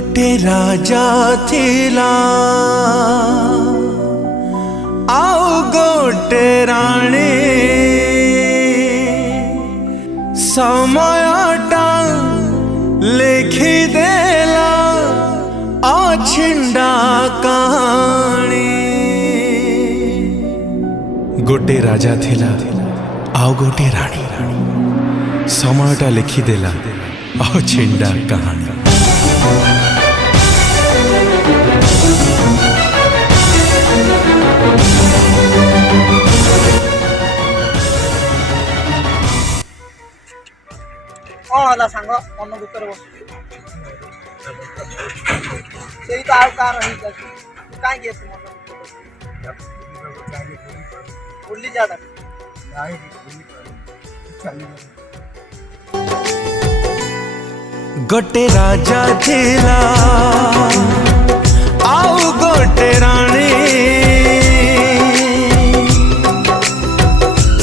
गोटे राजा थिला आउ गोटे राणी समयटा लिखी देला अछिंडा कहानी। गोटे राजा थिला आउ गोटे राणी समयटा लिखी देला अछिंडा कहानी। होला सांग मन दुखरे बस सेही तो आउ का रही जा काई के मन भूली जा नहीं गोटे राजा थिला आउ गोटे राणी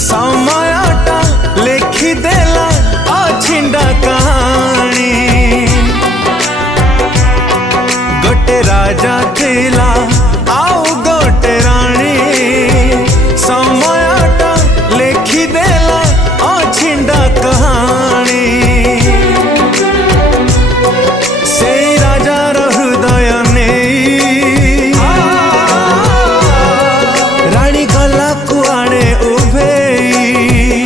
समयटा लिखी देला अछिंडा कहानी। गोटे राजा थिला आउ गोटे राणी समयटा लिखी देला अछिंडा कहानी। से राजार हृदय नहीं राणी गला कुआड़े उभेई।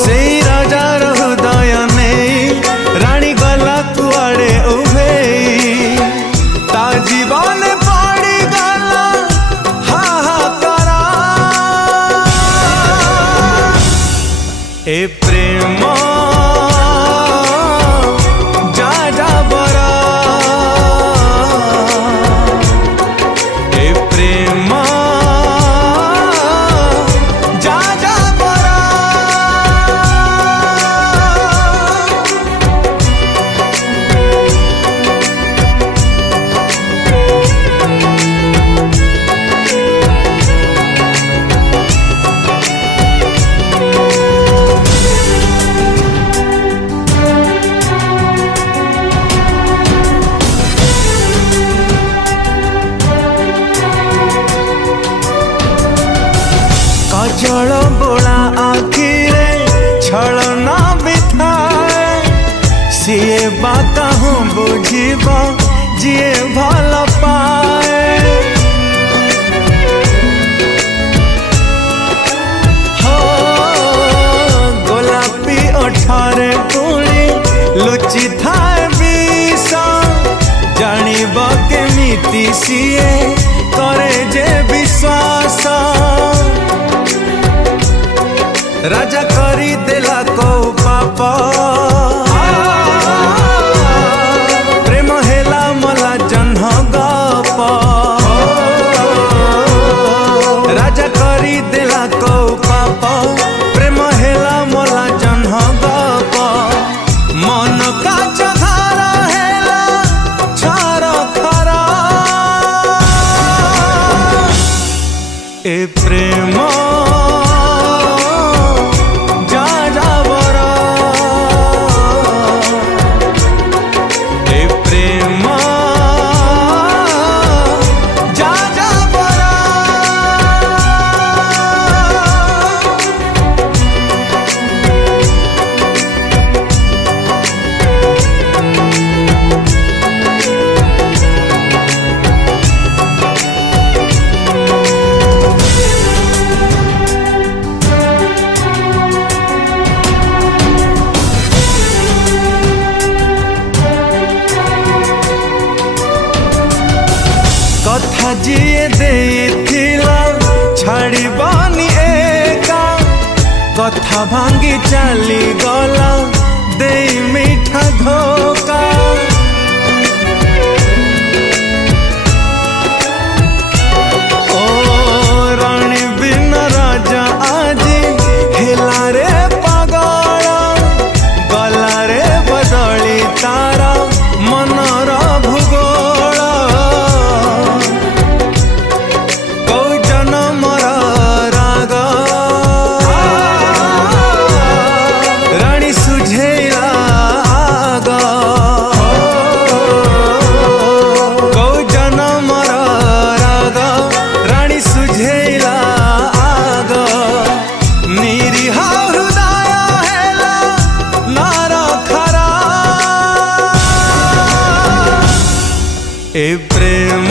से राजार हृदय नहीं राणी गला कुआड़े उभेई। ता जीवन पड़ी गला हाहाकारा ए प्रेम जल बोला आखिरे छलना बिथाए। सीए बाता हूँ बुझीबा जिए भल पाए। हो गोलापी ओठारे पुणी लुचि थाए विष जानिब केमिति सीए करे जे विश्वास। राजा करी देला को पाप प्रेम हेला मला जन्ह गप। राजा करी देला को पाप प्रेम हेला मला जन्ह गप। मन काच घर हेला छर खरा ए प्रेम कथा जिए देथिला छाड़िबानी एका। कथा भांगी चली गला दे मीठा धोका। ओ रानी बिन राजा आजी हेला रे पागल। गला रे बदली तारा मनर भूगोल। रानी सुझी ए प्रेम